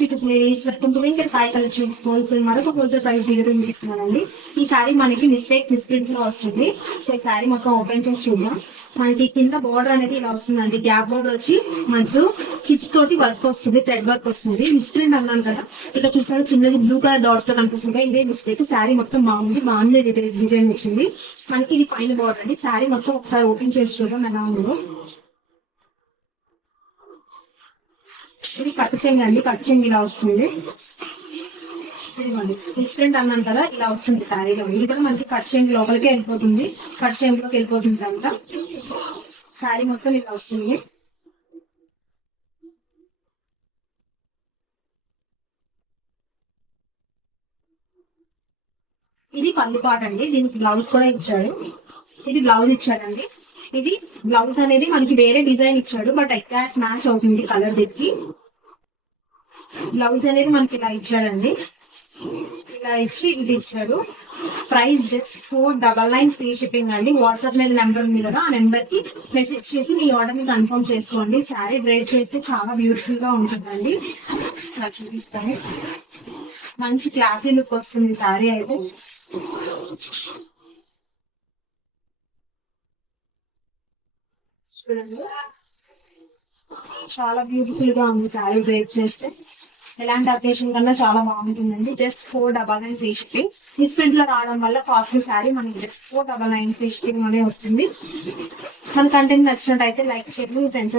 మీకు కుంటుమే ఇక్కడ Sai collections wholesale మరొక హోల్సేల్ ప్రైస్ వీడియో ఇస్తున్నానండి. ఈ సారీ మనకి మిస్ప్రింట్ లో వస్తుంది. సో ఈ సారీ మొత్తం ఓపెన్ చేసి చూద్దాం. మనకి కింద బోర్డర్ అనేది ఇలా వస్తుందండి. గ్యాప్ బోర్డర్ వచ్చి మనకు చిప్స్ తోటి వర్క్ వస్తుంది, థ్రెడ్ వర్క్ వస్తుంది. మిస్ప్రింట్ అన్నాను కదా, ఇక్కడ చూసినా చిన్నది బ్లూ కలర్ డాట్స్ తో కనిపిస్తుంది. ఇదే మిస్టేక్. శారీ మొత్తం బాగుంది డిజైన్ వచ్చింది. మనకి ఇది పైన బోర్డర్ అండి. శారీ మొత్తం ఒకసారి ఓపెన్ చేసి చూద్దాం ఎలా ఉందో. ఇది కట్టు చెంగు అండి. కట్టు చెంగు ఇలా వస్తుంది. డిఫరెంట్ అన్నాను కదా, ఇలా వస్తుంది శారీలో. ఇది కూడా మనకి కట్ చెంగు లోపలికే వెళ్ళిపోతుంది. కట్ చెంగులోకి వెళ్ళిపోతుంది అంట. శారీ మొత్తం ఇలా వస్తుంది. ఇది పళ్ళు పాట అండి. దీనికి బ్లౌజ్ కూడా ఇచ్చాడు. ఇది బ్లౌజ్ ఇచ్చాడండి. ఇది బ్లౌజ్ అనేది మనకి వేరే డిజైన్ ఇచ్చాడు, బట్ ఎగ్జాక్ట్ మ్యాచ్ అవుతుంది కలర్ దీనికి. బ్లౌజ్ అనేది మనకి ఇలా ఇచ్చాడండి. ఇలా ఇచ్చి ఇది ఇచ్చాడు. ప్రైస్ జస్ట్ 499 ఫ్రీ షిప్పింగ్ అండి. వాట్సాప్ మీద నెంబర్ ఉంది కదా, ఆ నెంబర్ కి మెసేజ్ చేసి మీ ఆర్డర్ ని కన్ఫర్మ్ చేసుకోండి. శారీ డ్రైవ్ చేస్తే చాలా బ్యూటిఫుల్ గా ఉంటుందండి. చాలా చూపిస్తాను. మంచి క్లాసీ లుక్ వస్తుంది శారీ అయితే. చూడండి, చాలా బ్యూటిఫుల్ గా ఉంది శారీ డ్రైవ్ చేస్తే. ఎలాంటి అకేషన్ కన్నా చాలా బాగుంటుందండి. Just 499 free shipping. మిస్ప్రింట్ లో రావడం వల్ల కాస్ట్లీ శారీ మనకి జస్ట్ 499 ఫ్రీ షిప్పింగ్ అనే వస్తుంది. మన కంటెంట్ నచ్చినట్టయితే లైక్ చేయండి, మీ ఫ్రెండ్స్